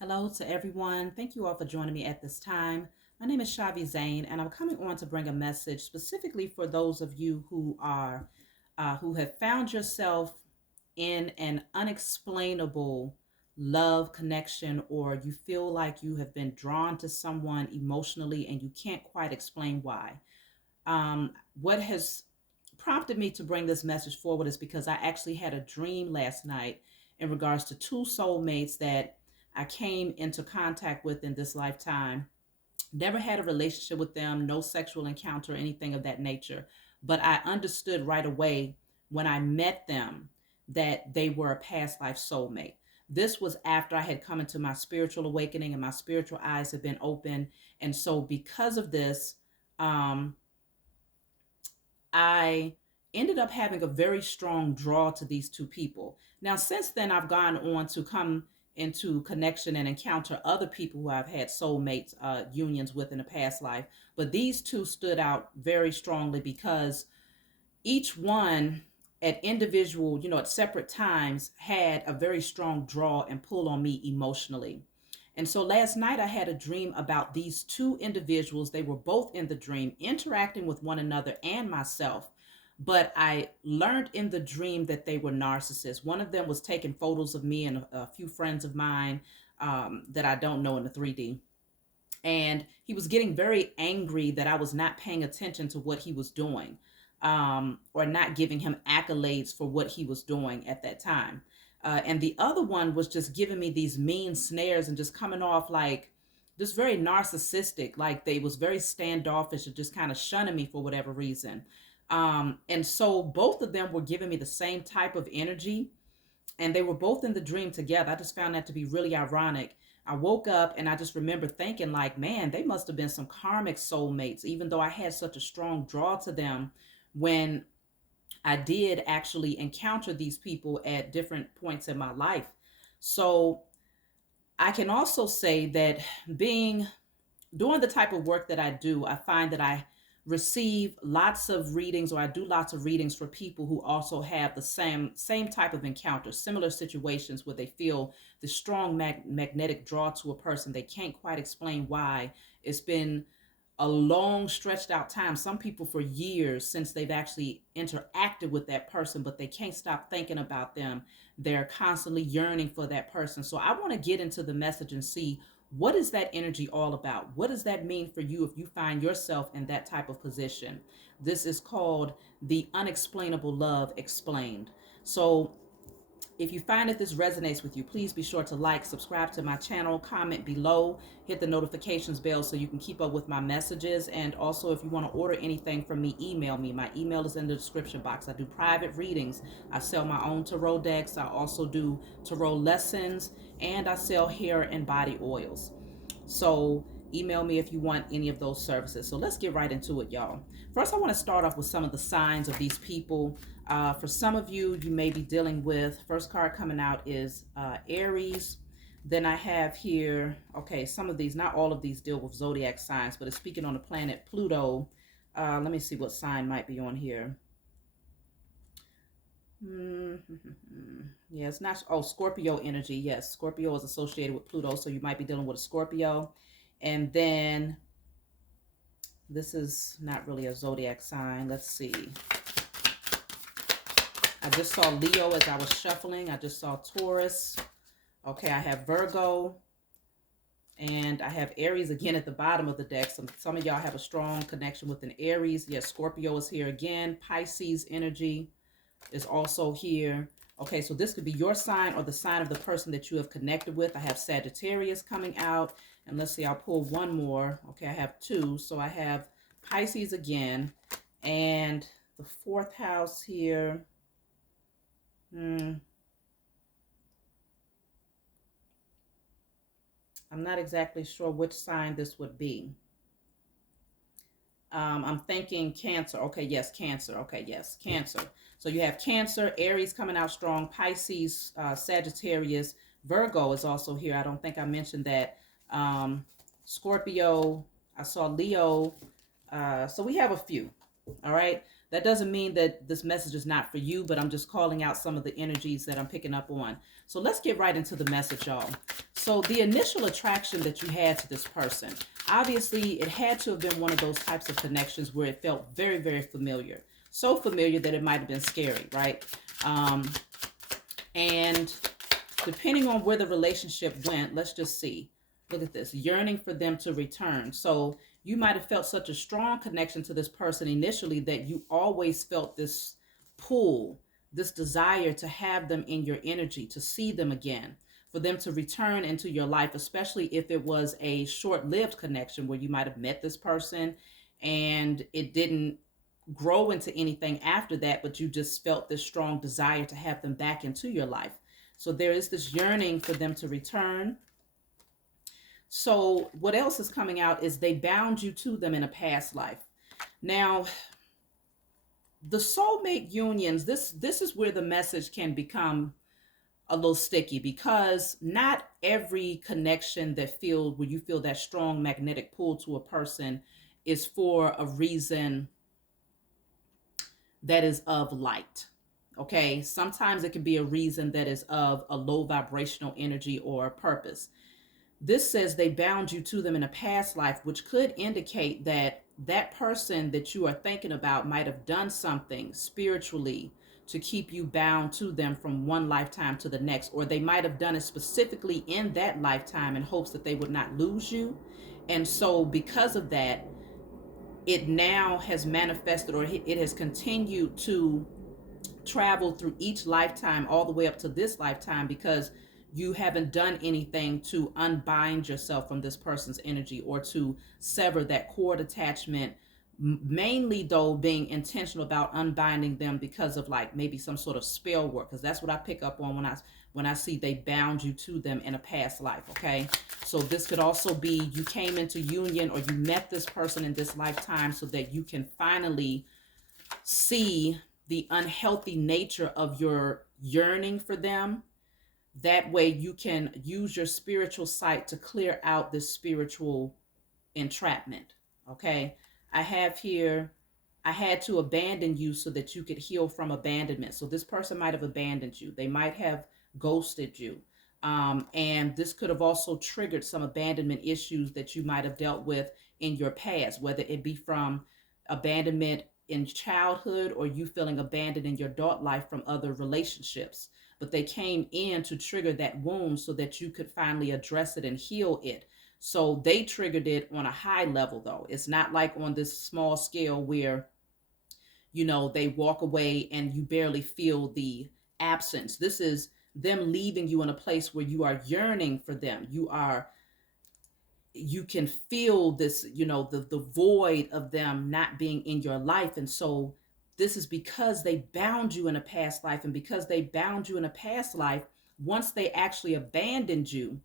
Hello to everyone. Thank you all for joining me at this time. My name is Shavi Zane, and I'm coming on to bring a message specifically for those of you who have found yourself in an unexplainable love connection, or you feel like you have been drawn to someone emotionally and you can't quite explain why. What has prompted me to bring this message forward is because I actually had a dream last night in regards to two soulmates that I came into contact with in this lifetime. Never had a relationship with them, no sexual encounter, anything of that nature. But I understood right away when I met them that they were a past life soulmate. This was after I had come into my spiritual awakening and my spiritual eyes had been open. And so, because of this, um, I ended up having a very strong draw to these two people. Now, since then, I've gone on to come into connection and encounter other people who I've had soulmates unions with in a past life. But these two stood out very strongly because each one at individual, at separate times had a very strong draw and pull on me emotionally. And so last night I had a dream about these two individuals. They were both in the dream, interacting with one another and myself. But I learned in the dream that they were narcissists. One of them was taking photos of me and a few friends of mine that I don't know in the 3D. And he was getting very angry that I was not paying attention to what he was doing, or not giving him accolades for what he was doing at that time. And the other one was just giving me these mean snares and just coming off like just very narcissistic, like they was very standoffish and just kind of shunning me for whatever reason. And so both of them were giving me the same type of energy, and they were both in the dream together. I just found that to be really ironic. I woke up and I just remember thinking, like, man, they must have been some karmic soulmates, even though I had such a strong draw to them when I did actually encounter these people at different points in my life. So I can also say that being doing the type of work that I do, I find that I receive lots of readings, or I do lots of readings for people who also have the same type of encounters, similar situations where they feel the strong magnetic draw to a person. They can't quite explain why. It's been a long stretched out time, some people for years, since they've actually interacted with that person, but they can't stop thinking about them. They're constantly yearning for that person. So I want to get into the message and see, what is that energy all about? What does that mean for you if you find yourself in that type of position? This is called the unexplainable love explained. So if you find that this resonates with you, please be sure to like, subscribe to my channel, comment below, hit the notifications bell so you can keep up with my messages. And also, if you want to order anything from me, email me. My email is in the description box. I do private readings. I sell my own tarot decks. I also do tarot lessons, and I sell hair and body oils. So email me if you want any of those services. So let's get right into it, y'all. First, I want to start off with some of the signs of these people. For some of you, you may be dealing with, first card coming out is Aries. Then I have here, okay, some of these, not all of these deal with zodiac signs, but it's speaking on the planet Pluto. Let me see what sign might be on here. Yeah, it's not. Oh, Scorpio energy. Yes, Scorpio is associated with Pluto, so you might be dealing with a Scorpio. And then this is not really a zodiac sign. Let's see. I just saw Leo as I was shuffling. I just saw Taurus. Okay, I have Virgo. And I have Aries again at the bottom of the deck. Some of y'all have a strong connection with an Aries. Yes, Scorpio is here again. Pisces energy is also here. Okay, so this could be your sign or the sign of the person that you have connected with. I have Sagittarius coming out. And let's see, I'll pull one more. Okay, I have two. So I have Pisces again. And the fourth house here. I'm not exactly sure which sign this would be. I'm thinking Cancer. Okay, yes, Cancer. Okay, yes, Cancer. So you have Cancer, Aries coming out strong, Pisces, Sagittarius, Virgo is also here. I don't think I mentioned that. Scorpio, I saw Leo. So we have a few. All right. That doesn't mean that this message is not for you, but I'm just calling out some of the energies that I'm picking up on. So let's get right into the message, y'all. So the initial attraction that you had to this person, obviously it had to have been one of those types of connections where it felt very, very familiar. So familiar that it might have been scary, right? Um, and depending on where the relationship went, let's just see. Look at this, yearning for them to return. So you might have felt such a strong connection to this person initially that you always felt this pull, this desire to have them in your energy, to see them again, for them to return into your life, especially if it was a short lived connection where you might have met this person and it didn't grow into anything after that, but you just felt this strong desire to have them back into your life. So there is this yearning for them to return. So what else is coming out is they bound you to them in a past life. Now, the soulmate unions, this is where the message can become a little sticky, because not every connection that feel where you feel that strong magnetic pull to a person is for a reason that is of light. Okay, sometimes it can be a reason that is of a low vibrational energy or purpose. This says they bound you to them in a past life, which could indicate that that person that you are thinking about might have done something spiritually to keep you bound to them from one lifetime to the next, or they might have done it specifically in that lifetime in hopes that they would not lose you. And so because of that, it now has manifested, or it has continued to travel through each lifetime all the way up to this lifetime, because you haven't done anything to unbind yourself from this person's energy or to sever that cord attachment, mainly though being intentional about unbinding them because of like maybe some sort of spell work, because that's what I pick up on when I see they bound you to them in a past life. Okay, so this could also be you came into union or you met this person in this lifetime so that you can finally see the unhealthy nature of your yearning for them. That way you can use your spiritual sight to clear out this spiritual entrapment. Okay, I have here, I had to abandon you so that you could heal from abandonment. So this person might have abandoned you, they might have ghosted you, and this could have also triggered some abandonment issues that you might have dealt with in your past, whether it be from abandonment in childhood or you feeling abandoned in your adult life from other relationships. But they came in to trigger that wound so that you could finally address it and heal it. So they triggered it on a high level, though. It's not like on this small scale where, they walk away and you barely feel the absence. This is them leaving you in a place where you are yearning for them. You can feel this, the void of them not being in your life. And so this is because they bound you in a past life. And because they bound you in a past life, once they actually abandoned you,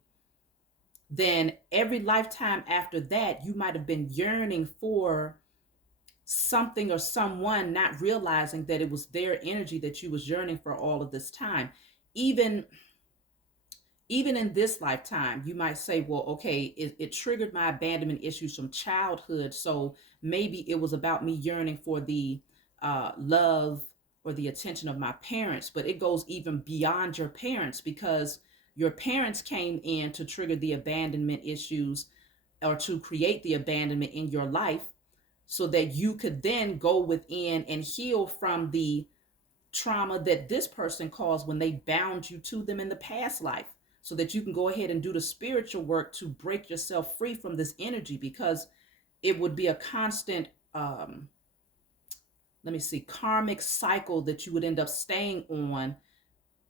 then every lifetime after that, you might have been yearning for something or someone, not realizing that it was their energy that you was yearning for all of this time. Even even in this lifetime, you might say, well, okay, it triggered my abandonment issues from childhood, so maybe it was about me yearning for the love or the attention of my parents. But it goes even beyond your parents, because your parents came in to trigger the abandonment issues or to create the abandonment in your life so that you could then go within and heal from the trauma that this person caused when they bound you to them in the past life, so that you can go ahead and do the spiritual work to break yourself free from this energy, because it would be a constant karmic cycle that you would end up staying on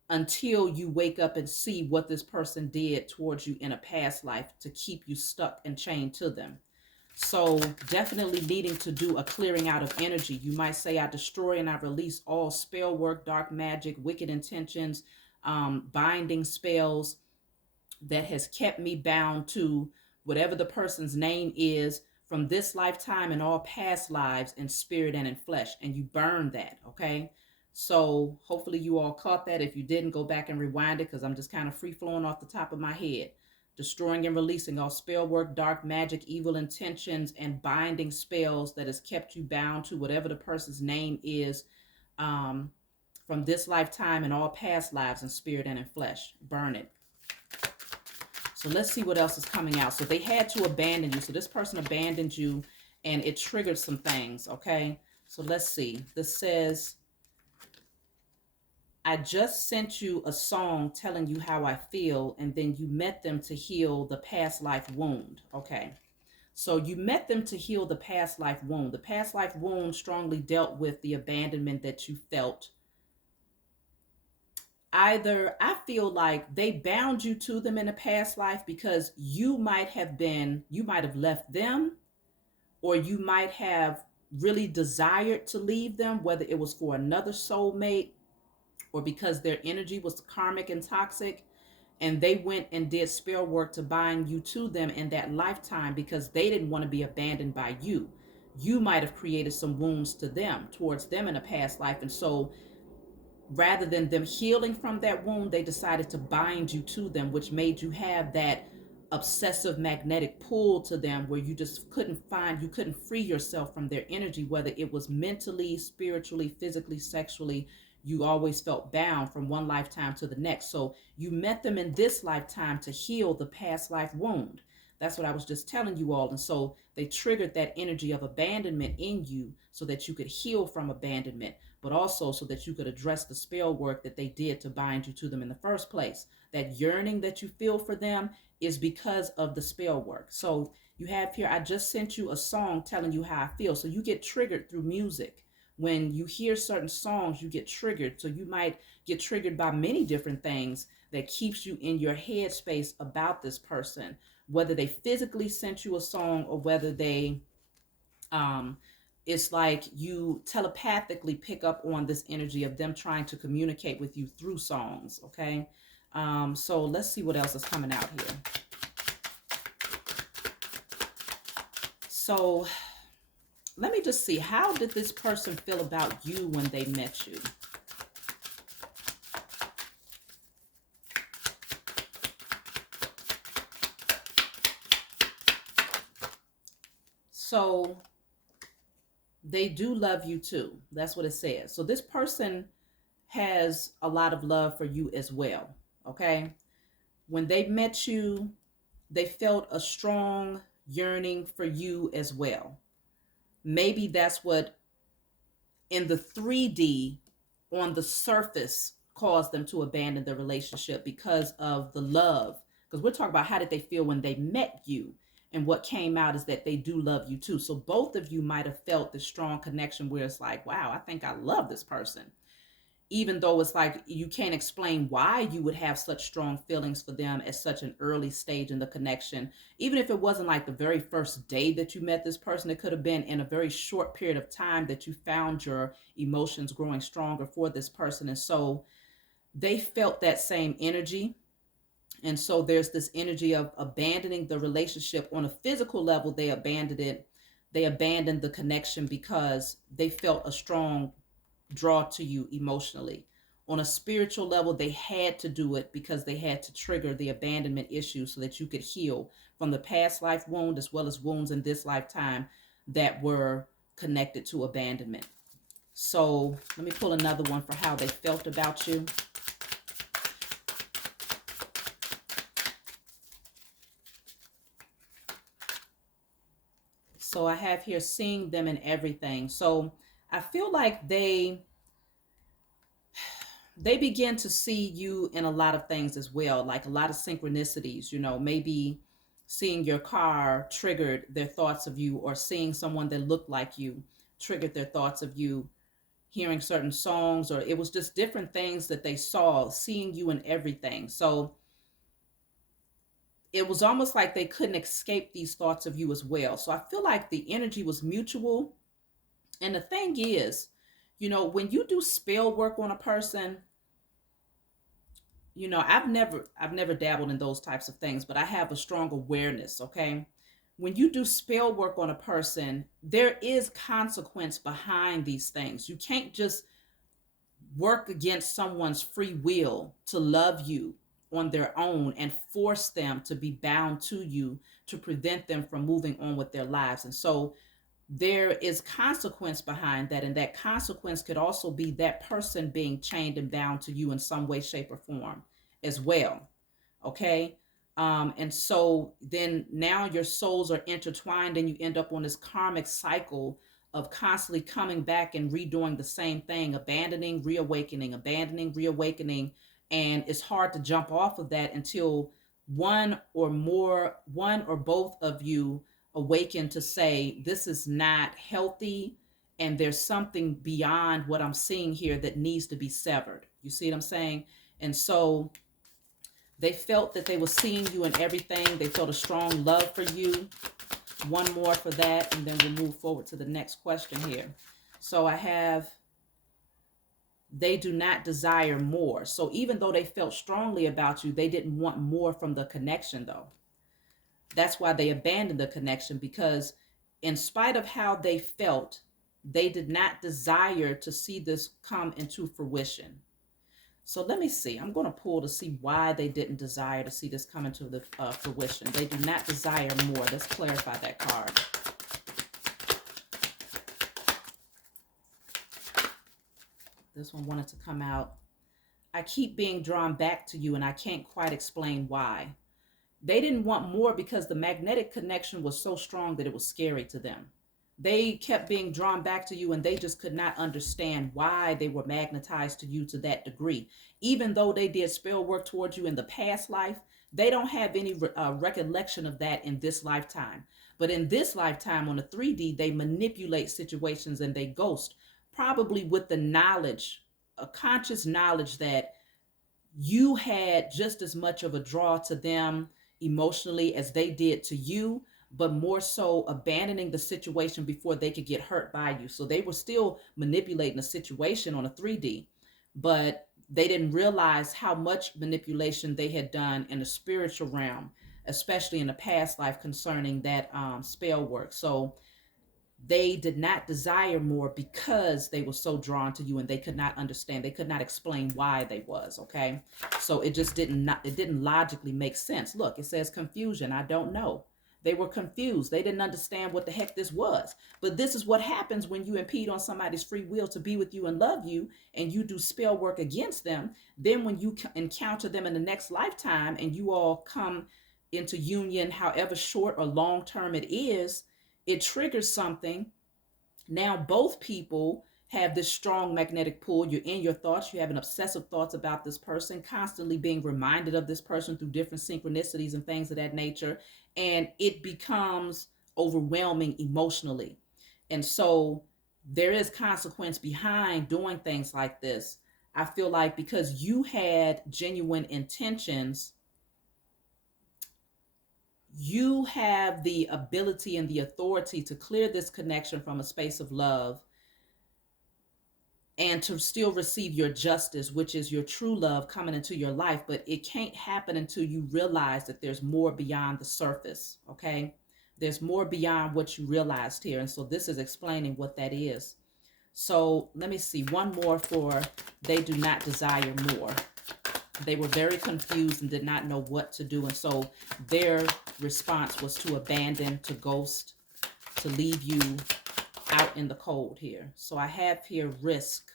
until you wake up and see what this person did towards you in a past life to keep you stuck and chained to them. So definitely needing to do a clearing out of energy. You might say, I destroy and I release all spell work, dark magic, wicked intentions, binding spells that has kept me bound to whatever the person's name is from this lifetime and all past lives in spirit and in flesh. And you burn that, okay? So hopefully you all caught that. If you didn't, go back and rewind it, because I'm just kind of free flowing off the top of my head. Destroying and releasing all spell work, dark magic, evil intentions, and binding spells that has kept you bound to whatever the person's name is, from this lifetime and all past lives in spirit and in flesh. Burn it. So let's see what else is coming out. So they had to abandon you. So this person abandoned you and it triggered some things, okay? So let's see. This says, I just sent you a song telling you how I feel, and then you met them to heal the past life wound. Okay. So you met them to heal the past life wound. The past life wound strongly dealt with the abandonment that you felt. Either I feel like they bound you to them in a past life because you might have left them, or you might have really desired to leave them, whether it was for another soulmate or because their energy was karmic and toxic, and they went and did spell work to bind you to them in that lifetime because they didn't want to be abandoned by you. You might have created some wounds to them, towards them in a past life. And so rather than them healing from that wound, they decided to bind you to them, which made you have that obsessive magnetic pull to them where you just you couldn't free yourself from their energy, whether it was mentally, spiritually, physically, sexually. You always felt bound from one lifetime to the next. So you met them in this lifetime to heal the past life wound. That's what I was just telling you all. And so they triggered that energy of abandonment in you so that you could heal from abandonment, but also so that you could address the spell work that they did to bind you to them in the first place. That yearning that you feel for them is because of the spell work. So you have here, I just sent you a song telling you how I feel. So you get triggered through music. When you hear certain songs, you get triggered. So you might get triggered by many different things that keeps you in your headspace about this person, whether they physically sent you a song or whether they um it's like you telepathically pick up on this energy of them trying to communicate with you through songs. Okay. So let's see what else is coming out here. So let me just see, how did this person feel about you when they met you? So they do love you too. That's what it says. So this person has a lot of love for you as well. Okay. When they met you, they felt a strong yearning for you as well. Maybe that's what in the 3D on the surface caused them to abandon the relationship, because of the love. Because we're talking about how did they feel when they met you. And what came out is that they do love you too. So both of you might have felt this strong connection where it's like, wow, I think I love this person, even though it's like you can't explain why you would have such strong feelings for them at such an early stage in the connection. Even if it wasn't like the very first day that you met this person, it could have been in a very short period of time that you found your emotions growing stronger for this person. And so they felt that same energy. And so there's this energy of abandoning the relationship. On a physical level, they abandoned it. They abandoned the connection because they felt a strong draw to you emotionally. On a spiritual level, they had to do it because they had to trigger the abandonment issue so that you could heal from the past life wound as well as wounds in this lifetime that were connected to abandonment. So let me pull another one for how they felt about you. So I have here seeing them in everything. So I feel like they begin to see you in a lot of things as well, like a lot of synchronicities. Maybe seeing your car triggered their thoughts of you, or seeing someone that looked like you triggered their thoughts of you, hearing certain songs, or it was just different things that they saw, seeing you in everything. So it was almost like they couldn't escape these thoughts of you as well. So I feel like the energy was mutual. And the thing is, when you do spell work on a person, I've never dabbled in those types of things, but I have a strong awareness. Okay. When you do spell work on a person, there is consequence behind these things. You can't just work against someone's free will to love you on their own and force them to be bound to you to prevent them from moving on with their lives. And so there is consequence behind that, and that consequence could also be that person being chained and bound to you in some way, shape, or form as well. Okay. And so then now your souls are intertwined and you end up on this karmic cycle of constantly coming back and redoing the same thing, abandoning, reawakening. And it's hard to jump off of that until one or both of you awaken to say, this is not healthy. And there's something beyond what I'm seeing here that needs to be severed. You see what I'm saying? And so they felt that they were seeing you in everything. They felt a strong love for you. One more for that, and then we'll move forward to the next question here. So I have, they do not desire more. So even though they felt strongly about you, they didn't want more from the connection, though. That's why they abandoned the connection, because in spite of how they felt, they did not desire to see this come into fruition. So let me see. I'm going to pull to see why they didn't desire to see this come into the fruition. They do not desire more. Let's clarify that card. This one wanted to come out. I keep being drawn back to you and I can't quite explain why. They didn't want more because the magnetic connection was so strong that it was scary to them. They kept being drawn back to you and they just could not understand why they were magnetized to you to that degree. Even though they did spell work towards you in the past life, they don't have any recollection of that in this lifetime. But in this lifetime on the 3D, they manipulate situations and they ghost, probably with the knowledge, a conscious knowledge that you had just as much of a draw to them emotionally as they did to you, but more so abandoning the situation before they could get hurt by you. So they were still manipulating the situation on a 3D, but they didn't realize how much manipulation they had done in the spiritual realm, especially in the past life concerning that spell work. So they did not desire more because they were so drawn to you and they could not understand, they could not explain why they was. Okay, so it just didn't logically make sense. Look, it says confusion. I don't know. They were confused. They didn't understand what the heck this was. But this is what happens when you impede on somebody's free will to be with you and love you, and you do spell work against them. Then when you encounter them in the next lifetime and you all come into union, however short or long term it is, it triggers something. Now both people have this strong magnetic pull. You're in your thoughts. You're having obsessive thoughts about this person, constantly being reminded of this person through different synchronicities and things of that nature. And it becomes overwhelming emotionally. And so there is consequence behind doing things like this. I feel like because you had genuine intentions, you have the ability and the authority to clear this connection from a space of love and to still receive your justice, which is your true love coming into your life. But it can't happen until you realize that there's more beyond the surface. Okay, there's more beyond what you realized here. And so this is explaining what that is. So let me see one more for they do not desire more. They were very confused and did not know what to do. And so their response was to abandon, to ghost, to leave you out in the cold here. So I have here risk.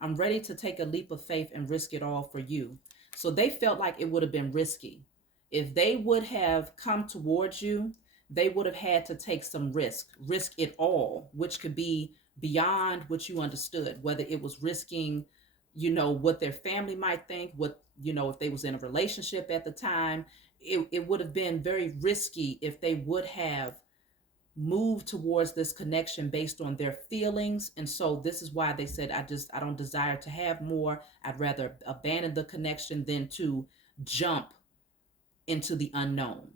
I'm ready to take a leap of faith and risk it all for you. So they felt like it would have been risky. If they would have come towards you, they would have had to take some risk it all, which could be beyond what you understood, whether it was risking, what their family might think, what, if they was in a relationship at the time, it would have been very risky if they would have moved towards this connection based on their feelings. And so this is why they said, I don't desire to have more. I'd rather abandon the connection than to jump into the unknown.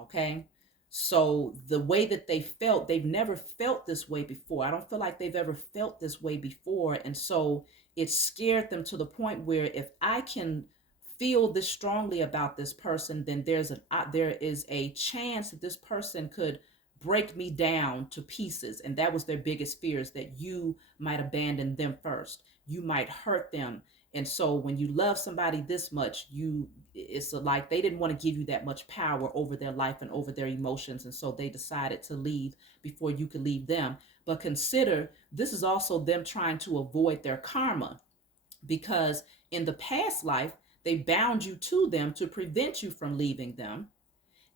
Okay. So the way that they felt, they've never felt this way before. I don't feel like they've ever felt this way before. And so it scared them to the point where if I can feel this strongly about this person, then there is a chance that this person could break me down to pieces. And that was their biggest fears, that you might abandon them first. You might hurt them. And so when you love somebody this much, it's like they didn't want to give you that much power over their life and over their emotions. And so they decided to leave before you could leave them. But consider, this is also them trying to avoid their karma, because in the past life, They bound you to them to prevent you from leaving them.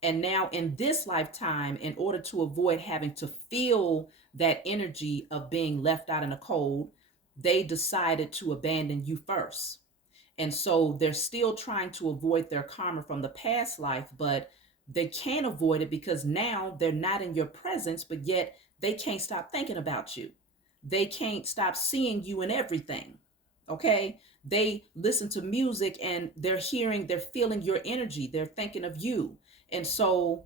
And now in this lifetime, in order to avoid having to feel that energy of being left out in the cold, they decided to abandon you first. And so they're still trying to avoid their karma from the past life, but they can't avoid it because now they're not in your presence, but yet they can't stop thinking about you. They can't stop seeing you in everything. Okay? They listen to music and they're feeling your energy. They're thinking of you. And so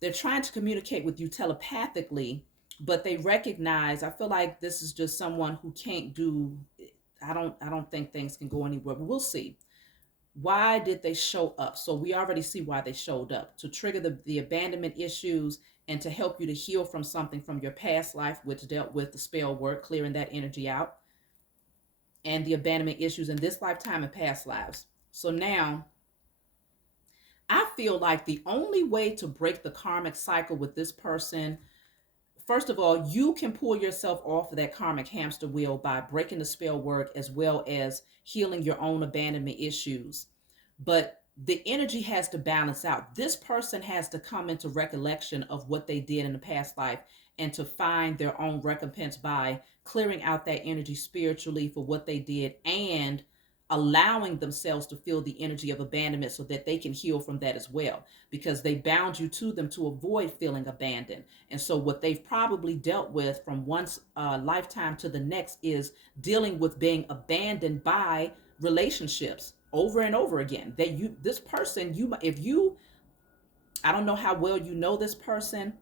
they're trying to communicate with you telepathically, but they recognize, I feel like this is just someone who can't do, I don't think things can go anywhere, but we'll see. Why did they show up? So we already see why they showed up, to trigger the abandonment issues and to help you to heal from something from your past life, which dealt with the spell work, clearing that energy out, and the abandonment issues in this lifetime and past lives. So now I feel like the only way to break the karmic cycle with this person, first of all, you can pull yourself off of that karmic hamster wheel by breaking the spell work as well as healing your own abandonment issues. But the energy has to balance out. This person has to come into recollection of what they did in the past life and to find their own recompense by clearing out that energy spiritually for what they did and allowing themselves to feel the energy of abandonment so that they can heal from that as well, because they bound you to them to avoid feeling abandoned. And so what they've probably dealt with from one lifetime to the next is dealing with being abandoned by relationships over and over again. That you, this person, you, if you, I don't know how well you know this person,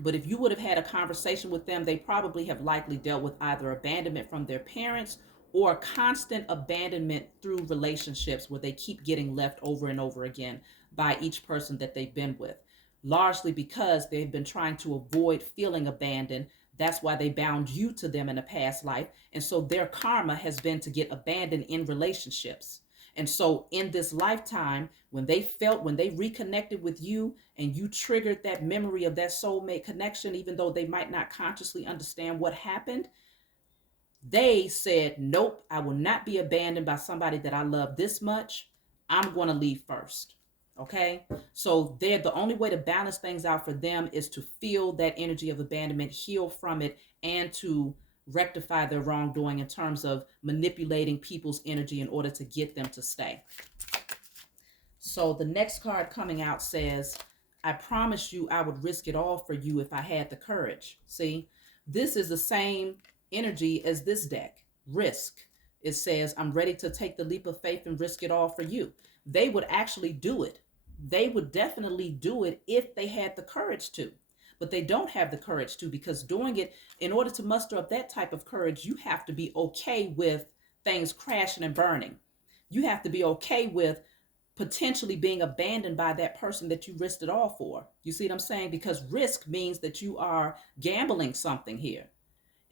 but if you would have had a conversation with them, they probably have likely dealt with either abandonment from their parents or constant abandonment through relationships where they keep getting left over and over again by each person that they've been with, largely because they've been trying to avoid feeling abandoned. That's why they bound you to them in a past life. And so their karma has been to get abandoned in relationships. And so in this lifetime, when they reconnected with you and you triggered that memory of that soulmate connection, even though they might not consciously understand what happened, they said, nope, I will not be abandoned by somebody that I love this much. I'm going to leave first. Okay. So they're the only way to balance things out for them is to feel that energy of abandonment, heal from it, and to rectify their wrongdoing in terms of manipulating people's energy in order to get them to stay. So the next card coming out says, I promise you I would risk it all for you if I had the courage. See, this is the same energy as this deck, risk. It says, I'm ready to take the leap of faith and risk it all for you. They would actually do it. They would definitely do it if they had the courage to. But they don't have the courage to, because doing it, in order to muster up that type of courage, you have to be okay with things crashing and burning. You have to be okay with potentially being abandoned by that person that you risked it all for. You see what I'm saying? Because risk means that you are gambling something here.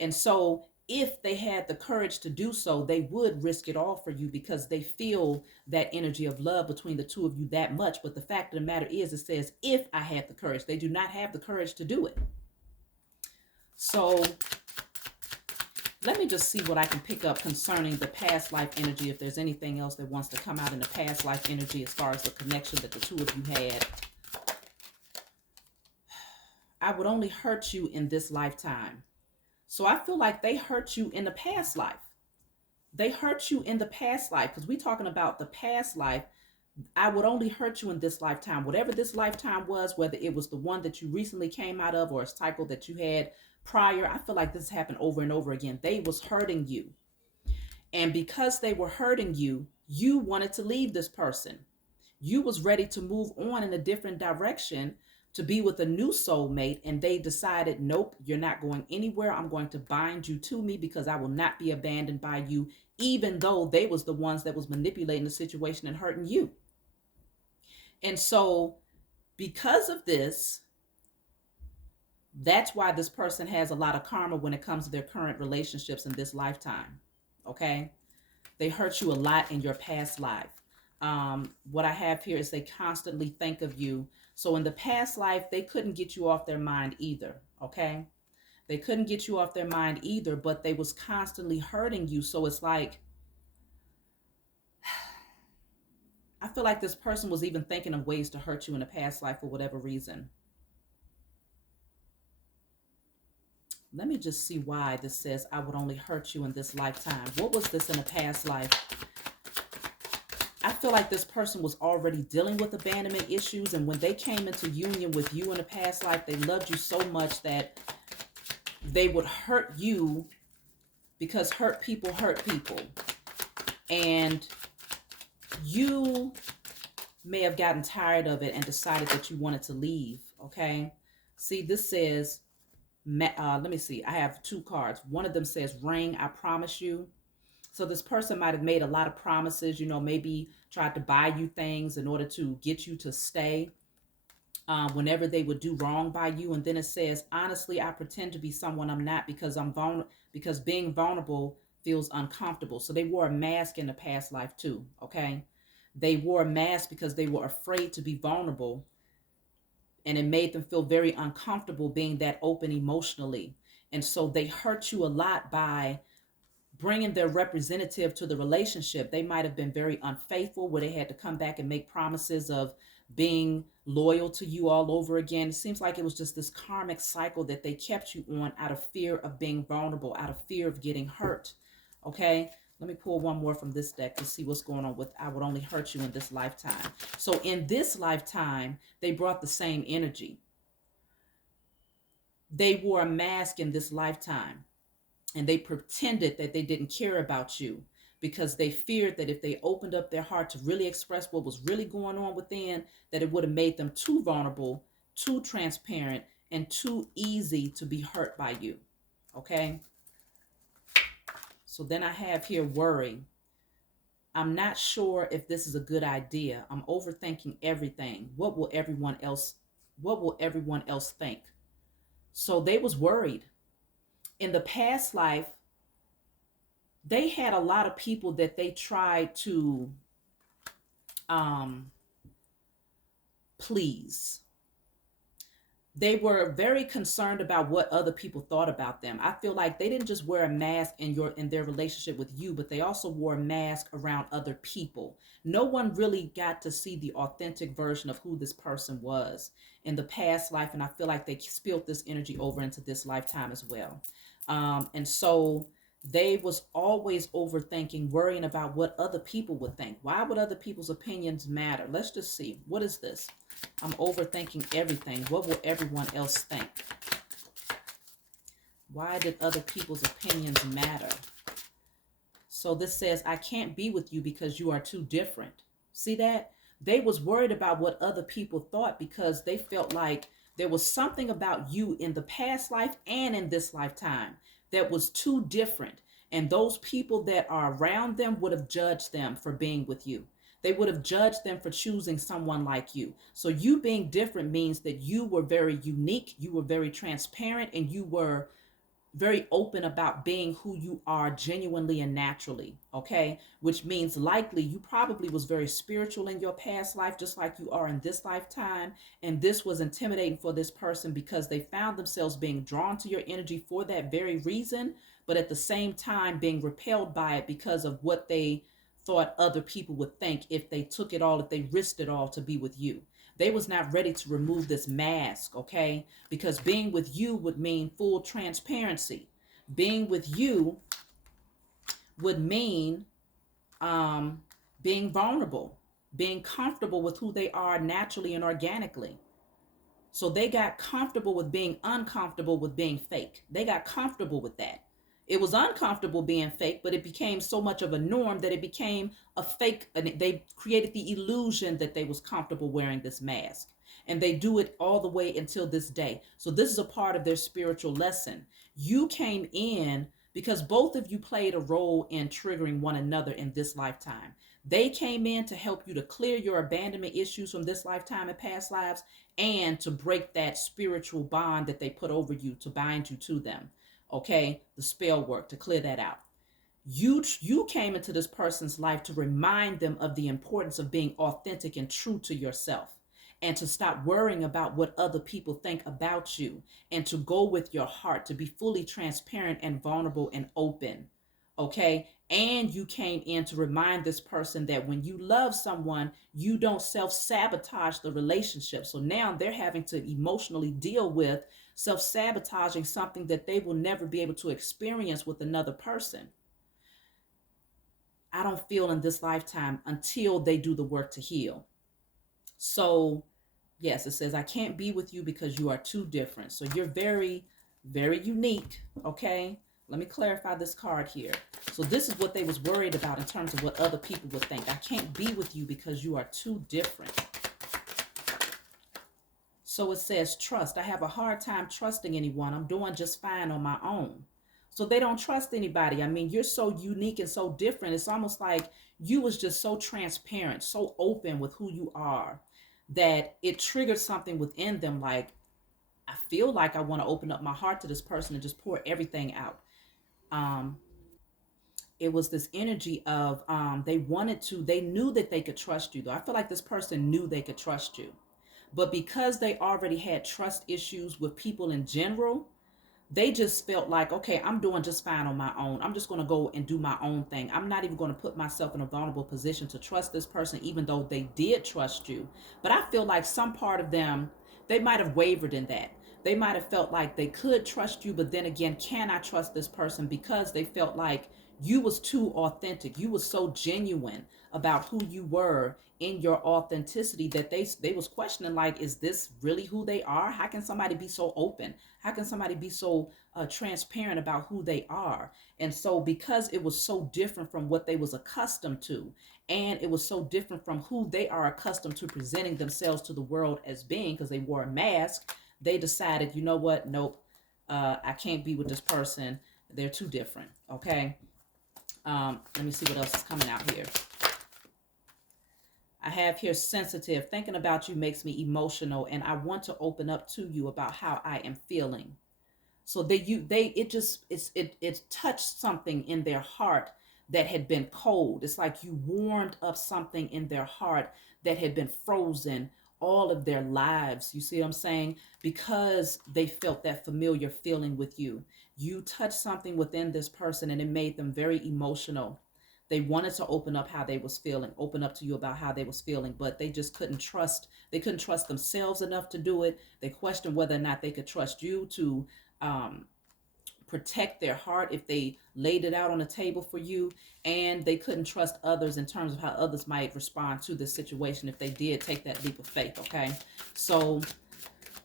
And so if they had the courage to do so, they would risk it all for you because they feel that energy of love between the two of you that much. But the fact of the matter is, it says, if I had the courage, they do not have the courage to do it. So let me just see what I can pick up concerning the past life energy. If there's anything else that wants to come out in the past life energy as far as the connection that the two of you had. I would only hurt you in this lifetime. So I feel like they hurt you in the past life. They hurt you in the past life because we're talking about the past life. I would only hurt you in this lifetime. Whatever this lifetime was, whether it was the one that you recently came out of or a cycle that you had prior, I feel like this happened over and over again. They was hurting you. And because they were hurting you, you wanted to leave this person. You was ready to move on in a different direction to be with a new soulmate, and they decided, nope, you're not going anywhere. I'm going to bind you to me because I will not be abandoned by you, even though they was the ones that was manipulating the situation and hurting you. And so because of this, that's why this person has a lot of karma when it comes to their current relationships in this lifetime. Okay? They hurt you a lot in your past life. What I have here is they constantly think of you. So in the past life, they couldn't get you off their mind either. Okay? They couldn't get you off their mind either, but they was constantly hurting you. So it's like, I feel like this person was even thinking of ways to hurt you in a past life for whatever reason. Let me just see why this says I would only hurt you in this lifetime. What was this in a past life? I feel like this person was already dealing with abandonment issues, and when they came into union with you in a past life, they loved you so much that they would hurt you, because hurt people hurt people. And you may have gotten tired of it and decided that you wanted to leave, okay? See, this says, let me see. I have two cards. One of them says, ring, I promise you. So this person might have made a lot of promises, maybe tried to buy you things in order to get you to stay whenever they would do wrong by you. And then it says, honestly, I pretend to be someone I'm not because because being vulnerable feels uncomfortable. So they wore a mask in the past life too, okay? They wore a mask because they were afraid to be vulnerable, and it made them feel very uncomfortable being that open emotionally. And so they hurt you a lot by bringing their representative to the relationship. They might have been very unfaithful, where they had to come back and make promises of being loyal to you all over again. It seems like it was just this karmic cycle that they kept you on out of fear of being vulnerable, out of fear of getting hurt. Okay, let me pull one more from this deck to see what's going on with I would only hurt you in this lifetime. So in this lifetime, they brought the same energy. They wore a mask in this lifetime, and they pretended that they didn't care about you because they feared that if they opened up their heart to really express what was really going on within, that it would have made them too vulnerable, too transparent, and too easy to be hurt by you. Okay? So then I have here worry. I'm not sure if this is a good idea. I'm overthinking everything. What will everyone else think? So they was worried. In the past life, they had a lot of people that they tried to please. They were very concerned about what other people thought about them. I feel like they didn't just wear a mask in their relationship with you, but they also wore a mask around other people. No one really got to see the authentic version of who this person was in the past life, and I feel like they spilled this energy over into this lifetime as well. And so they was always overthinking, worrying about what other people would think. Why would other people's opinions matter? Let's just see. What is this? I'm overthinking everything. What will everyone else think? Why did other people's opinions matter? So this says, I can't be with you because you are too different. See that? They was worried about what other people thought because they felt like there was something about you in the past life and in this lifetime that was too different. And those people that are around them would have judged them for being with you. They would have judged them for choosing someone like you. So you being different means that you were very unique, you were very transparent, and you were very open about being who you are genuinely and naturally, okay? Which means likely you probably was very spiritual in your past life, just like you are in this lifetime. And this was intimidating for this person because they found themselves being drawn to your energy for that very reason, but at the same time being repelled by it because of what they thought other people would think if they took it all, if they risked it all to be with you. They was not ready to remove this mask, okay? Because being with you would mean full transparency. Being with you would mean being vulnerable, being comfortable with who they are naturally and organically. So they got comfortable with being uncomfortable with being fake. They got comfortable with that. It was uncomfortable being fake, but it became so much of a norm that it became a fake, and they created the illusion that they was comfortable wearing this mask. And they do it all the way until this day. So this is a part of their spiritual lesson. You came in because both of you played a role in triggering one another in this lifetime. They came in to help you to clear your abandonment issues from this lifetime and past lives, and to break that spiritual bond that they put over you, to bind you to them. Okay, the spell work to clear that out. You came into this person's life to remind them of the importance of being authentic and true to yourself, and to stop worrying about what other people think about you, and to go with your heart, to be fully transparent and vulnerable and open. Okay, And you came in to remind this person that when you love someone, you don't self-sabotage the relationship. So now they're having to emotionally deal with self-sabotaging something that they will never be able to experience with another person. I don't feel in this lifetime until they do the work to heal. So yes, it says, I can't be with you because you are too different. So you're very, very unique. Okay. Let me clarify this card here. So this is what they was worried about in terms of what other people would think. I can't be with you because you are too different. So it says trust. I have a hard time trusting anyone. I'm doing just fine on my own. So they don't trust anybody. I mean, you're so unique and so different. It's almost like you was just so transparent, so open with who you are, that it triggered something within them. Like, I feel like I want to open up my heart to this person and just pour everything out. Um, it was this energy of they wanted to, they knew that they could trust you, though. I feel like this person knew they could trust you. But because they already had trust issues with people in general, they just felt like, okay, I'm doing just fine on my own. I'm just going to go and do my own thing. I'm not even going to put myself in a vulnerable position to trust this person, even though they did trust you. But I feel like some part of them, they might have wavered in that. They might have felt like they could trust you, but then again, can I trust this person? Because they felt like you was too authentic. You was so genuine about who you were in your authenticity that they was questioning, like, is this really who they are? How can somebody be so open? How can somebody be so transparent about who they are? And so because it was so different from what they was accustomed to, and it was so different from who they are accustomed to presenting themselves to the world as being, because they wore a mask, they decided, you know what, nope, I can't be with this person. They're too different. Okay. Let me see what else is coming out here. I have here sensitive. Thinking about you makes me emotional, and I want to open up to you about how I am feeling. So they it just it touched something in their heart that had been cold. It's like you warmed up something in their heart that had been frozen all of their lives. You see what I'm saying? Because they felt that familiar feeling with you. You touched something within this person and it made them very emotional. They wanted to open up how they was feeling, open up to you about how they was feeling, but they just couldn't trust. They couldn't trust themselves enough to do it. They questioned whether or not they could trust you to um, protect their heart if they laid it out on the table for you. And they couldn't trust others in terms of how others might respond to this situation if they did take that leap of faith. Okay. So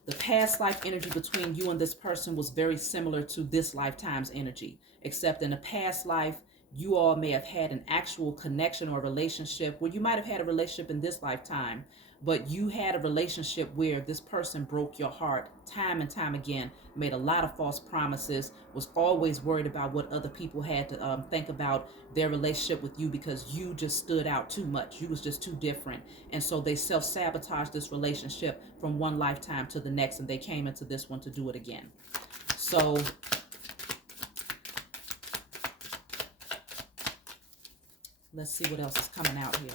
the past life energy between you and this person was very similar to this lifetime's energy, except in a past life, you all may have had an actual connection or relationship where you might have had a relationship in this lifetime, but you had a relationship where this person broke your heart time and time again, made a lot of false promises, was always worried about what other people had to think about their relationship with you because you just stood out too much. You was just too different. And so they self-sabotaged this relationship from one lifetime to the next, and they came into this one to do it again. So let's see what else is coming out here.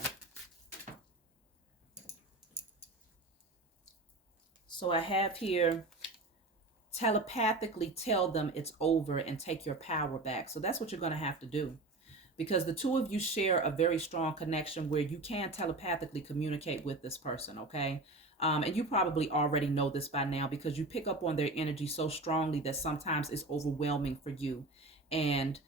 So I have here, telepathically tell them it's over and take your power back. So that's what you're going to have to do, because the two of you share a very strong connection where you can telepathically communicate with this person. Okay. And you probably already know this by now because you pick up on their energy so strongly that sometimes it's overwhelming for you. And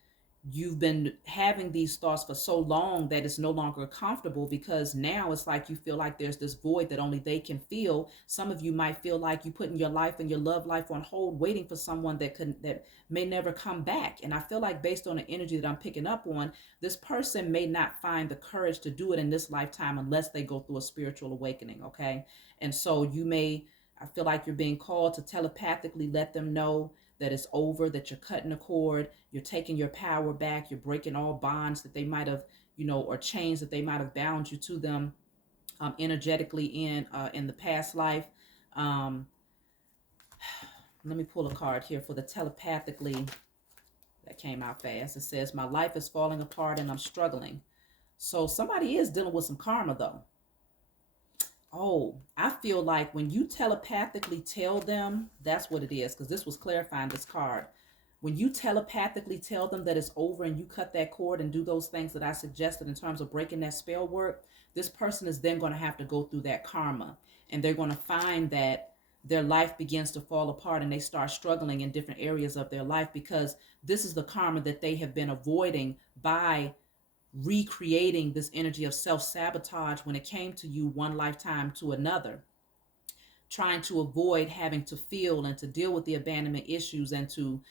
you've been having these thoughts for so long that it's no longer comfortable, because now it's like you feel like there's this void that only they can feel. Some of you might feel like you putting your life and your love life on hold, waiting for someone that may never come back. And I feel like, based on the energy that I'm picking up on, this person may not find the courage to do it in this lifetime unless they go through a spiritual awakening. Okay. And so I feel like you're being called to telepathically let them know that it's over, that you're cutting the cord, you're taking your power back, you're breaking all bonds that they might have, or chains that they might have bound you to them energetically in the past life. Um, Let me pull a card here for the telepathically. That came out fast. It says, my life is falling apart and I'm struggling. So somebody is dealing with some karma, though. Oh, I feel like when you telepathically tell them, that's what it is, because this was clarifying this card. when you telepathically tell them that it's over and you cut that cord and do those things that I suggested in terms of breaking that spell work, this person is then going to have to go through that karma, and they're going to find that their life begins to fall apart and they start struggling in different areas of their life, because this is the karma that they have been avoiding by recreating this energy of self-sabotage when it came to you one lifetime to another, trying to avoid having to feel and to deal with the abandonment issues and to,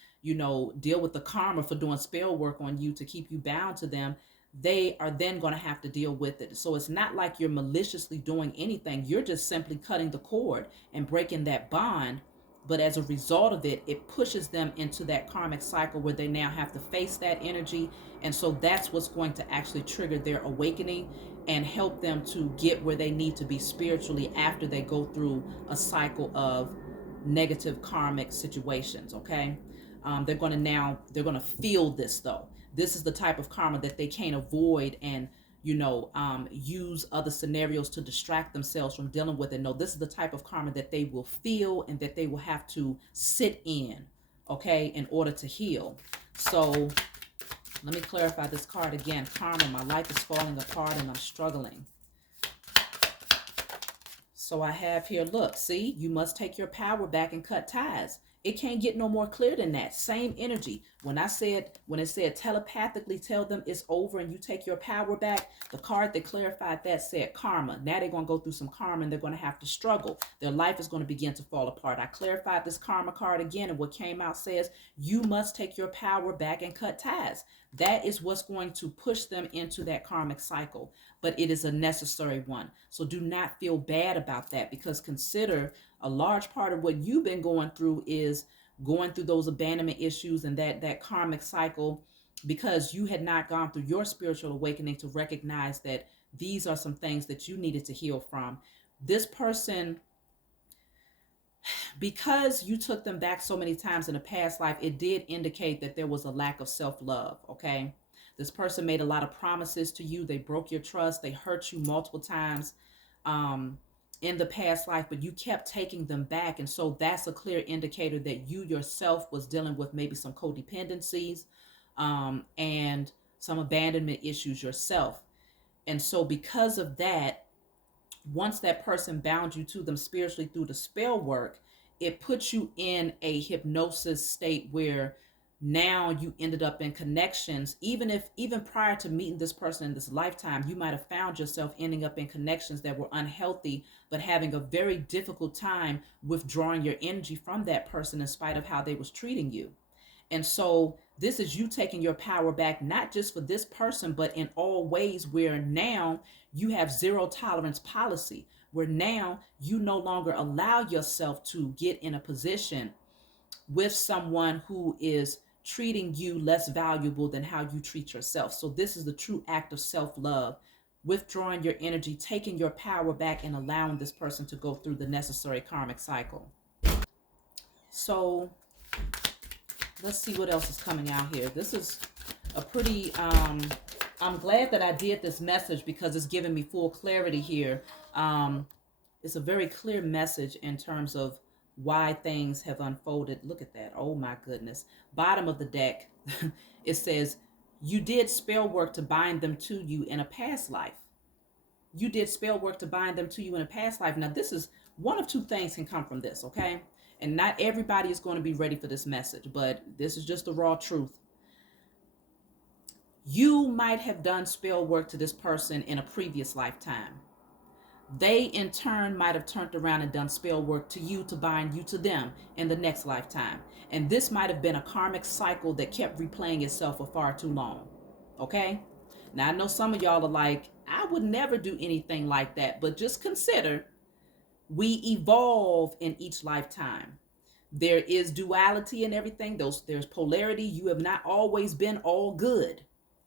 deal with the karma for doing spell work on you to keep you bound to them. They are then going to have to deal with it. So it's not like you're maliciously doing anything. You're just simply cutting the cord and breaking that bond. But as a result of it, it pushes them into that karmic cycle where they now have to face that energy. And so that's what's going to actually trigger their awakening and help them to get where they need to be spiritually after they go through a cycle of negative karmic situations. Okay. They're going to feel this though. This is the type of karma that they can't avoid and use other scenarios to distract themselves from dealing with it. No, this is the type of karma that they will feel and that they will have to sit in, okay, in order to heal. So let me clarify this card again. Karma, my life is falling apart and I'm struggling. So I have here, look, see, you must take your power back and cut ties. It can't get no more clear than that. Same energy. When it said telepathically tell them it's over and you take your power back, the card that clarified that said karma. Now they're going to go through some karma and they're going to have to struggle. Their life is going to begin to fall apart. I clarified this karma card again, and what came out says you must take your power back and cut ties. That is what's going to push them into that karmic cycle, but it is a necessary one. So do not feel bad about that, because consider a large part of what you've been going through is going through those abandonment issues and that karmic cycle, because you had not gone through your spiritual awakening to recognize that these are some things that you needed to heal from. This person, because you took them back so many times in a past life, it did indicate that there was a lack of self-love, okay? This person made a lot of promises to you. They broke your trust. They hurt you multiple times in the past life, but you kept taking them back. And so that's a clear indicator that you yourself was dealing with maybe some codependencies and some abandonment issues yourself. And so because of that, once that person bound you to them spiritually through the spell work, it puts you in a hypnosis state where now you ended up in connections. Even prior to meeting this person in this lifetime, you might have found yourself ending up in connections that were unhealthy, but having a very difficult time withdrawing your energy from that person in spite of how they was treating you. And so this is you taking your power back, not just for this person, but in all ways, where now you have zero tolerance policy, where now you no longer allow yourself to get in a position with someone who is treating you less valuable than how you treat yourself. So this is the true act of self-love, withdrawing your energy, taking your power back, and allowing this person to go through the necessary karmic cycle. So let's see what else is coming out here. This is a pretty, I'm glad that I did this message because it's giving me full clarity here. It's a very clear message in terms of why things have unfolded. Look at that. Oh my goodness. Bottom of the deck, it says, you did spell work to bind them to you in a past life. You did spell work to bind them to you in a past life. Now, this is one of two things can come from this, okay? And not everybody is going to be ready for this message, but this is just the raw truth. You might have done spell work to this person in a previous lifetime. They, in turn, might have turned around and done spell work to you to bind you to them in the next lifetime. And this might have been a karmic cycle that kept replaying itself for far too long. Okay? Now, I know some of y'all are like, I would never do anything like that. But just consider, we evolve in each lifetime. There is duality in everything. There's polarity. You have not always been all good.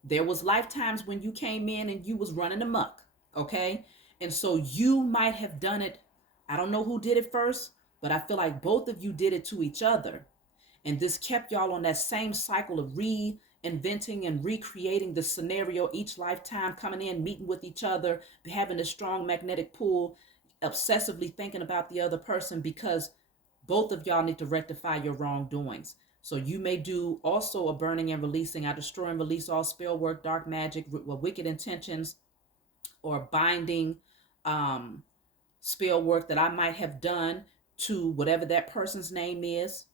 There was lifetimes when you came in and you was running amok. Okay? And so you might have done it. I don't know who did it first, but I feel like both of you did it to each other. And this kept y'all on that same cycle of reinventing and recreating the scenario each lifetime, coming in, meeting with each other, having a strong magnetic pull, obsessively thinking about the other person, because both of y'all need to rectify your wrongdoings. So you may do also a burning and releasing. I destroy and release all spell work, dark magic, wicked intentions, or binding um, spell work that I might have done to whatever that person's name is.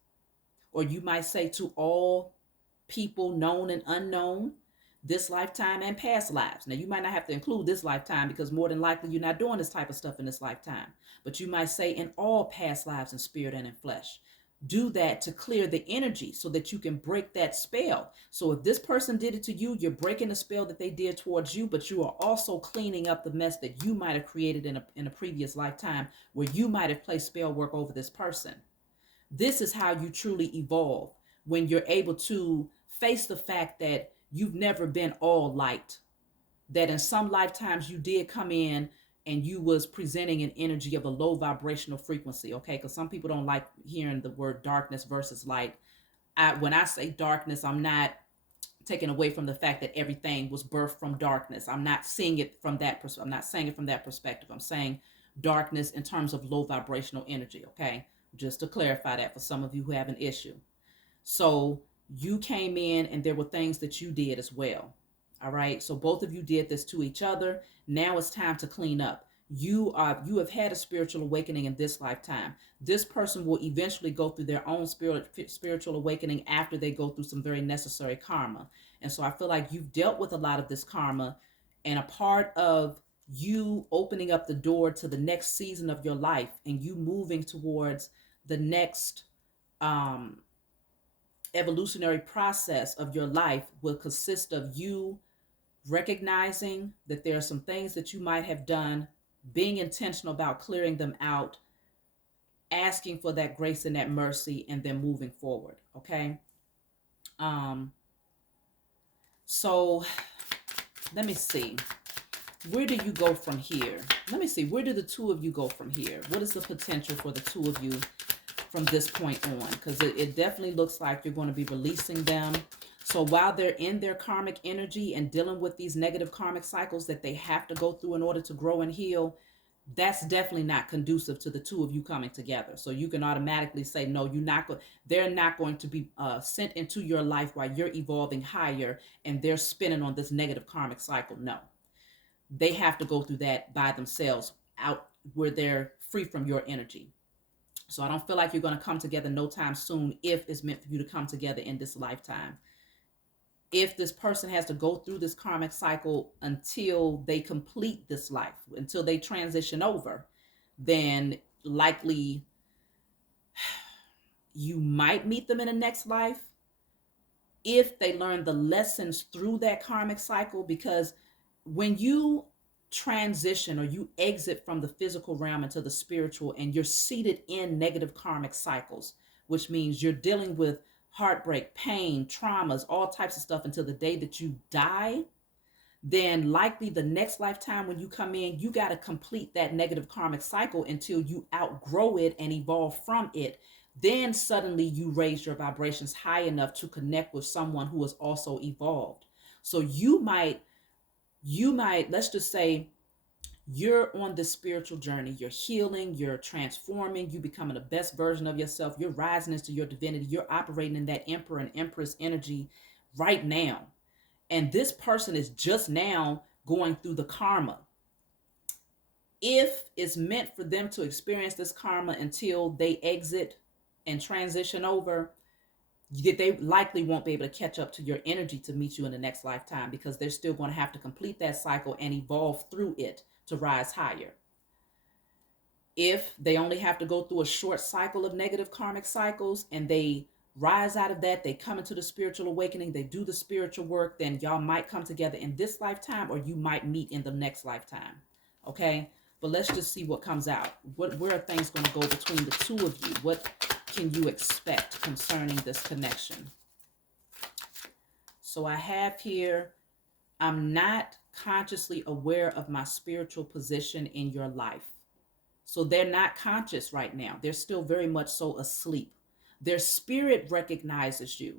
Or you might say to all people known and unknown, this lifetime and past lives. Now, you might not have to include this lifetime because more than likely you're not doing this type of stuff in this lifetime. But you might say in all past lives in spirit and in flesh. Do that to clear the energy so that you can break that spell. So if this person did it to you, you're breaking the spell that they did towards you, but you are also cleaning up the mess that you might have created in a previous lifetime where you might have placed spell work over this person. This is how you truly evolve, when you're able to face the fact that you've never been all light, that in some lifetimes you did come in and you was presenting an energy of a low vibrational frequency. Okay, because some people don't like hearing the word darkness versus light. When I say darkness, I'm not taken away from the fact that everything was birthed from darkness. I'm not seeing it from that I'm not saying it from that perspective. I'm saying darkness in terms of low vibrational energy. Okay, just to clarify that for some of you who have an issue. So you came in and there were things that you did as well. All right, so both of you did this to each other. Now it's time to clean up. You have had a spiritual awakening in this lifetime. This person will eventually go through their own spiritual awakening after they go through some very necessary karma. And so I feel like you've dealt with a lot of this karma, and a part of you opening up the door to the next season of your life and you moving towards the next um evolutionary process of your life will consist of you recognizing that there are some things that you might have done, being intentional about clearing them out, asking for that grace and that mercy, and then moving forward. Okay. Um, so let me see. Where do you go from here? Let me see. Where do the two of you go from here? What is the potential for the two of you from this point on? Because it definitely looks like you're going to be releasing them. So while they're in their karmic energy and dealing with these negative karmic cycles that they have to go through in order to grow and heal, that's definitely not conducive to the two of you coming together. So you can automatically say, no, you're not going. They're not going to be sent into your life while you're evolving higher and they're spinning on this negative karmic cycle. No, they have to go through that by themselves, out where they're free from your energy. So I don't feel like you're going to come together no time soon if it's meant for you to come together in this lifetime. If this person has to go through this karmic cycle until they complete this life, until they transition over, then likely you might meet them in the next life if they learn the lessons through that karmic cycle. Because when you transition or you exit from the physical realm into the spiritual and you're seated in negative karmic cycles, which means you're dealing with heartbreak, pain, traumas, all types of stuff until the day that you die, then likely the next lifetime when you come in, you got to complete that negative karmic cycle until you outgrow it and evolve from it. Then suddenly you raise your vibrations high enough to connect with someone who is also evolved. So you might, let's just say you're on this spiritual journey, you're healing, you're transforming, you becoming the best version of yourself, you're rising into your divinity, you're operating in that emperor and empress energy right now. And this person is just now going through the karma. If it's meant for them to experience this karma until they exit and transition over, they likely won't be able to catch up to your energy to meet you in the next lifetime, because they're still going to have to complete that cycle and evolve through it to rise higher. If they only have to go through a short cycle of negative karmic cycles and they rise out of that, they come into the spiritual awakening, they do the spiritual work, then y'all might come together in this lifetime or you might meet in the next lifetime. Okay, but let's just see what comes out. Where are things going to go between the two of you? What can you expect concerning this connection? So I have here, I'm not consciously aware of my spiritual position in your life. So they're not conscious right now. They're still very much so asleep. Their spirit recognizes you,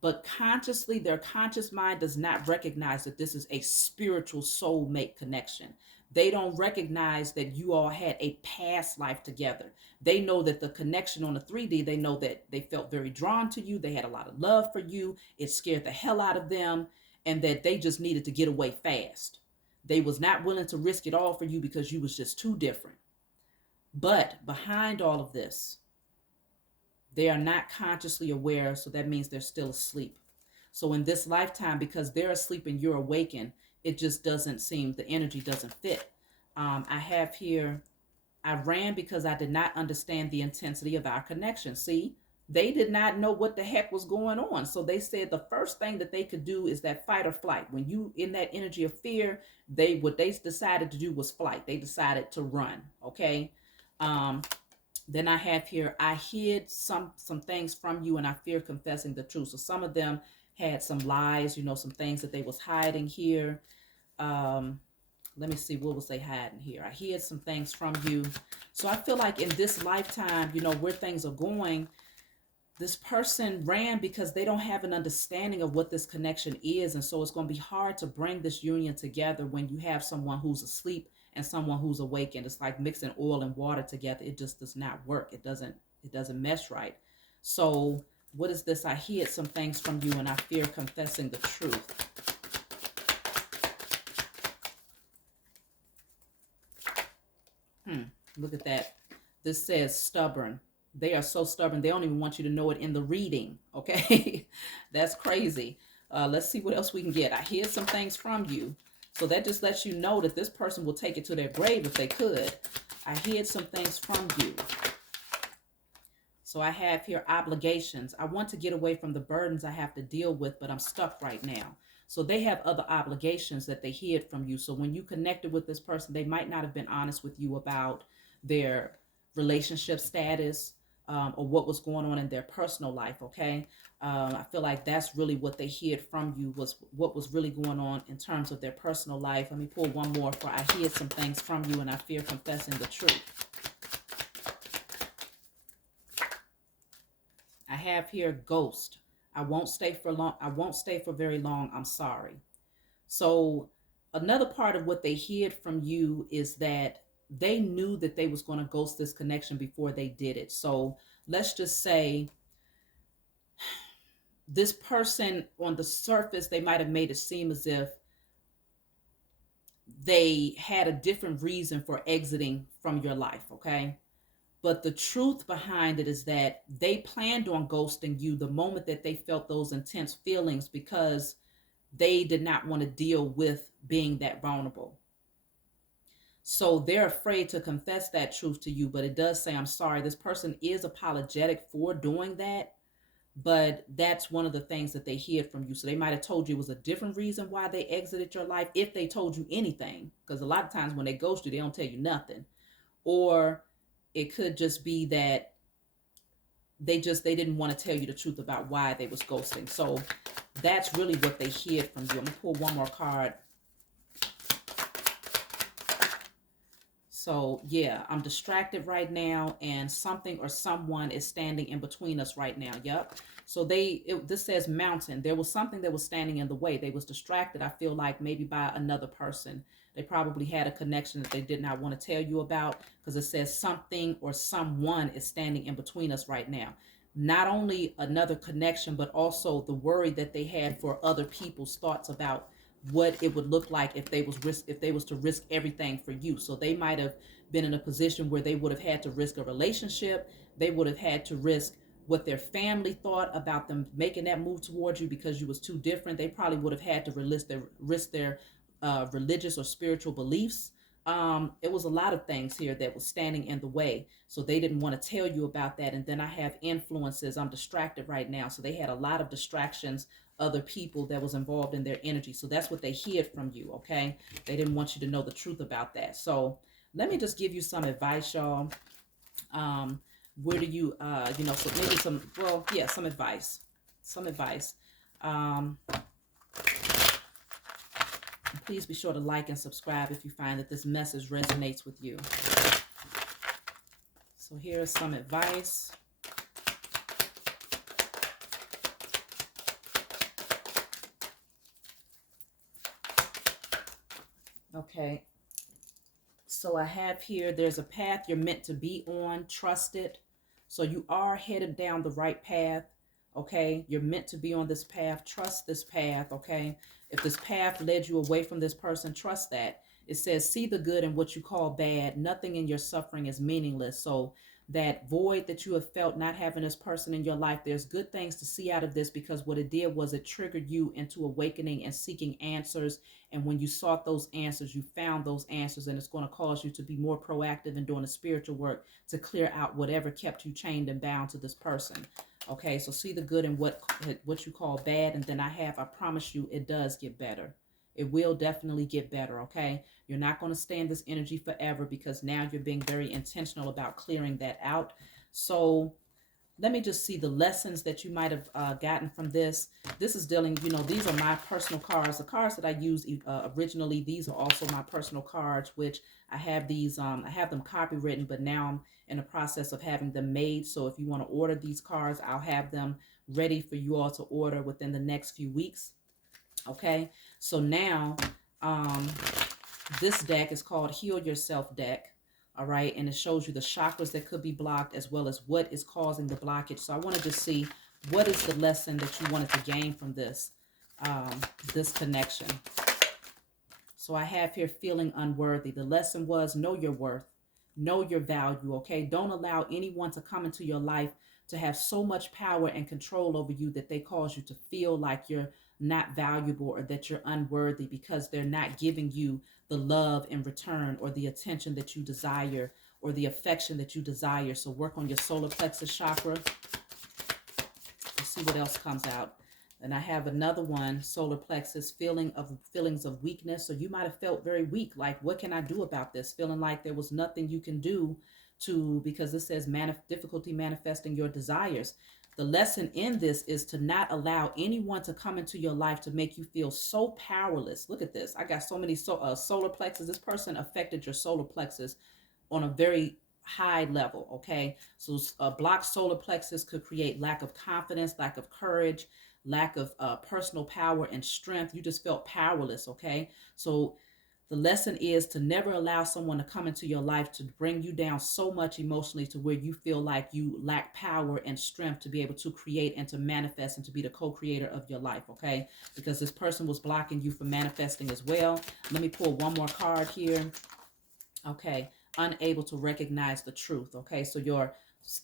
but consciously, their conscious mind does not recognize that this is a spiritual soulmate connection. They don't recognize that you all had a past life together. They know that the connection on the 3D, they know that they felt very drawn to you. They had a lot of love for you. It scared the hell out of them, and that they just needed to get away fast. They was not willing to risk it all for you because you was just too different. But behind all of this, they are not consciously aware, so that means they're still asleep. So in this lifetime, because they're asleep and you're awakened, it just doesn't seem, the energy doesn't fit. I have here, I ran because I did not understand the intensity of our connection. See, they did not know what the heck was going on. So they said the first thing that they could do is that fight or flight. When you in that energy of fear, what they decided to do was flight. They decided to run. Okay. Um, then I have here, I hid some things from you and I fear confessing the truth. So some of them had some lies, some things that they was hiding here. Um, Let me see, what was they hiding here? I hid some things from you. So I feel like in this lifetime, where things are going, this person ran because they don't have an understanding of what this connection is. And so it's going to be hard to bring this union together when you have someone who's asleep and someone who's awake. And it's like mixing oil and water together. It just does not work. It doesn't mesh right. So what is this? I hid some things from you and I fear confessing the truth. Look at that. This says stubborn. They are so stubborn. They don't even want you to know it in the reading. Okay. That's crazy. Let's see what else we can get. I hid some things from you. So that just lets you know that this person will take it to their grave if they could. I hid some things from you. So I have here obligations. I want to get away from the burdens I have to deal with, but I'm stuck right now. So they have other obligations that they hid from you. So when you connected with this person, they might not have been honest with you about their relationship status, or what was going on in their personal life. Okay. I feel like that's really what they hid from you, was what was really going on in terms of their personal life. Let me pull one more for I hid some things from you and I fear confessing the truth. I have here ghost. I won't stay for long. I won't stay for very long. I'm sorry. So another part of what they hid from you is that they knew that they was going to ghost this connection before they did it. So let's just say this person on the surface, they might have made it seem as if they had a different reason for exiting from your life. Okay. But the truth behind it is that they planned on ghosting you the moment that they felt those intense feelings, because they did not want to deal with being that vulnerable. So they're afraid to confess that truth to you, but it does say, I'm sorry. This person is apologetic for doing that, but that's one of the things that they hid from you. So they might have told you it was a different reason why they exited your life, if they told you anything, because a lot of times when they ghost you, they don't tell you nothing. Or it could just be that they didn't want to tell you the truth about why they was ghosting. So that's really what they hid from you. I'm gonna pull one more card. So yeah, I'm distracted right now, and something or someone is standing in between us right now. Yep. So this says mountain. There was something that was standing in the way. They was distracted, I feel like, maybe by another person. They probably had a connection that they did not want to tell you about, because it says something or someone is standing in between us right now. Not only another connection, but also the worry that they had for other people's thoughts about what it would look like if they was to risk everything for you. So they might have been in a position where they would have had to risk a relationship. They would have had to risk what their family thought about them making that move towards you because you was too different. They probably would have had to risk their religious or spiritual beliefs. It was a lot of things here that was standing in the way. So they didn't want to tell you about that. And then I have influences. I'm distracted right now. So they had a lot of distractions, other people that was involved in their energy. So that's what they hid from you. Okay. They didn't want you to know the truth about that. So let me just give you some advice, y'all. Where do you, so maybe some advice. Please be sure to like and subscribe if you find that this message resonates with you. So here's some advice. Okay. So I have here, there's a path you're meant to be on. Trust it. So you are headed down the right path. Okay. You're meant to be on this path. Trust this path. Okay. If this path led you away from this person, trust that. It says, see the good in what you call bad. Nothing in your suffering is meaningless. So that void that you have felt not having this person in your life, there's good things to see out of this, because what it did was it triggered you into awakening and seeking answers. And when you sought those answers, you found those answers, and it's going to cause you to be more proactive in doing the spiritual work to clear out whatever kept you chained and bound to this person. Okay, so see the good in what you call bad. And then I promise you, it does get better. It will definitely get better. Okay, you're not going to stay in this energy forever, because now you're being very intentional about clearing that out. So let me just see the lessons that you might have gotten from this. This is dealing, these are my personal cards. The cards that I used originally, these are also my personal cards, which I have these, I have them copywritten, but now I'm in the process of having them made. So if you want to order these cards, I'll have them ready for you all to order within the next few weeks. Okay, so now um, this deck is called Heal Yourself deck. All right, and it shows you the chakras that could be blocked, as well as what is causing the blockage. So I want to just see, what is the lesson that you wanted to gain from this connection. So I have here feeling unworthy. The lesson was, know your worth, know your value. Okay, don't allow anyone to come into your life to have so much power and control over you that they cause you to feel like you're not valuable, or that you're unworthy, because they're not giving you the love in return, or the attention that you desire, or the affection that you desire. So work on your solar plexus chakra. Let's see what else comes out. And I have another one, solar plexus, feelings of weakness. So you might have felt very weak, like, what can I do about this? Feeling like there was nothing you can do because it says difficulty manifesting your desires. The lesson in this is to not allow anyone to come into your life to make you feel so powerless. Look at this. I got so many solar plexus. This person affected your solar plexus on a very high level. Okay, so a blocked solar plexus could create lack of confidence, lack of courage, lack of personal power and strength. You just felt powerless. Okay, so the lesson is to never allow someone to come into your life to bring you down so much emotionally to where you feel like you lack power and strength to be able to create and to manifest and to be the co-creator of your life. Okay, because this person was blocking you from manifesting as well. Let me pull one more card here. Okay, unable to recognize the truth. Okay, so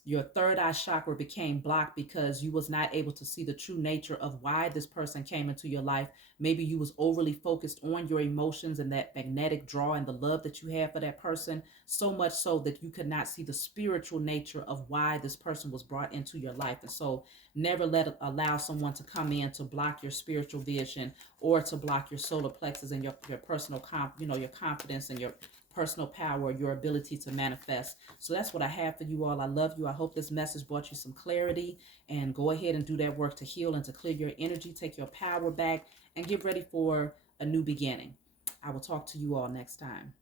your third eye chakra became blocked because you was not able to see the true nature of why this person came into your life. Maybe you was overly focused on your emotions and that magnetic draw and the love that you have for that person, so much so that you could not see the spiritual nature of why this person was brought into your life. And so never allow someone to come in to block your spiritual vision, or to block your solar plexus and your personal your confidence and your personal power, your ability to manifest. So that's what I have for you all. I love you. I hope this message brought you some clarity, and go ahead and do that work to heal and to clear your energy, take your power back, and get ready for a new beginning. I will talk to you all next time.